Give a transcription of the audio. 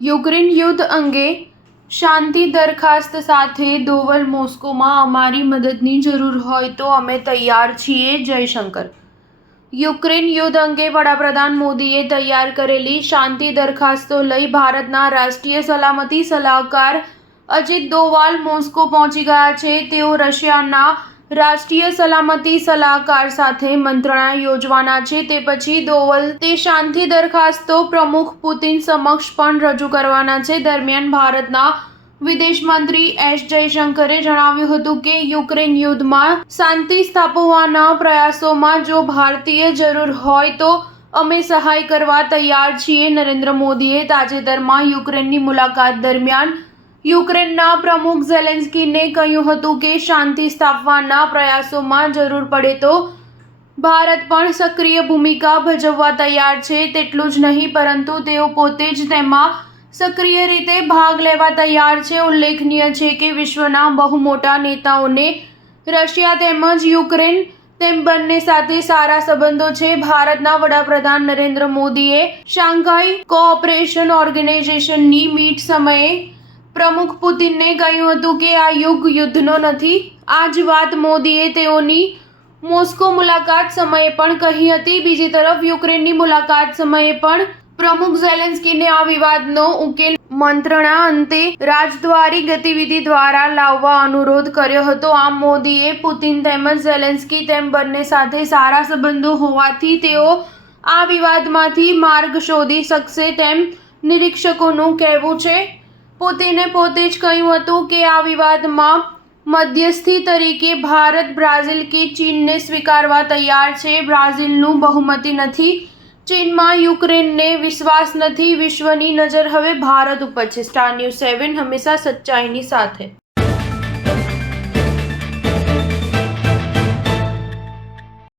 Ukraine યુદ્ધ અંગે શાંતિ દરખાસ્ત સાથે દોવલ મોસ્કોમાં અમારી મદદની જરૂર હોય તો અમે તૈયાર છીએ જયશંકર. યુક્રેન યુદ્ધ અંગે વડાપ્રધાન મોદીએ તૈયાર કરેલી શાંતિ દરખાસ્તો લઈ ભારતના રાષ્ટ્રીય સલામતી સલાહકાર અજીત દોવાલ મોસ્કો પહોંચી ગયા છે. તેઓ રશિયાના રાષ્ટ્રીય સલામતી સલાહકાર સાથે મંત્રણા યોજવાના છે. તે પછી દોવલ તે શાંતિ દરખાસ્તો પ્રમુખ પુતિન સમક્ષ પણ રજૂ કરવાના છે. દરમિયાન ભારતના વિદેશ મંત્રી એસ જયશંકરે જણાવ્યું હતું કે યુક્રેન યુદ્ધમાં શાંતિ સ્થાપવાના પ્રયાસોમાં જો ભારતીય જરૂર હોય તો અમે સહાય કરવા તૈયાર છીએ. નરેન્દ્ર મોદીએ તાજેતરમાં યુક્રેનની મુલાકાત દરમિયાન યુક્રેનના પ્રમુખ ઝેલેન્સ્કીને કહ્યું હતું કે શાંતિ સ્થાપવાના પ્રયાસોમાં જરૂર પડે તો ભારત પણ સક્રિય ભૂમિકા ભજવવા તૈયાર છે. તેટલું જ નહીં પરંતુ તેઓ પોતે જ તેમાં સક્રિય રીતે ભાગ લેવા તૈયાર છે. ઉલ્લેખનીય છે કે વિશ્વના બહુ મોટા નેતાઓને રશિયા તેમજ યુક્રેન તેમ બંને સાથે સારા સંબંધો છે. ભારતના વડાપ્રધાન નરેન્દ્ર મોદીએ શાંઘાઈ કોઓપરેશન ઓર્ગેનાઇઝેશનની મીટ સમયે પ્રમુખ પુતિનને કહ્યું હતું કે આ યુગ યુદ્ધનો નથી. આ જ વાત મોદીએ તેઓની મોસ્કો મુલાકાત સમયે પણ કહી હતી. બીજી તરફ યુક્રેનની મુલાકાત સમયે પણ પ્રમુખ ઝેલેન્સ્કીને આ વિવાદનો ઉકેલ મંત્રણા અંતે રાજદ્વારી ગતિવિધિ દ્વારા લાવવા અનુરોધ કર્યો હતો. આમ મોદીએ પુતિન તેમજ ઝેલેન્સ્કી તેમ બંને સાથે સારા સંબંધો હોવાથી તેઓ આ વિવાદમાંથી માર્ગ શોધી શકશે તેમ નિરીક્ષકોનું કહેવું છે. પુતિને પોતે જ કહ્યું હતું કે આ વિવાદમાં મધ્યસ્થી તરીકે ભારત, બ્રાઝિલ કે ચીનને સ્વીકારવા તૈયાર છે. બ્રાઝિલનું બહુમતી નથી. ચીનમાં યુક્રેનને વિશ્વાસ નથી. વિશ્વની નજર હવે ભારત ઉપર છે. સ્ટાર ન્યૂઝ 7 હંમેશા સચ્ચાઈની સાથે.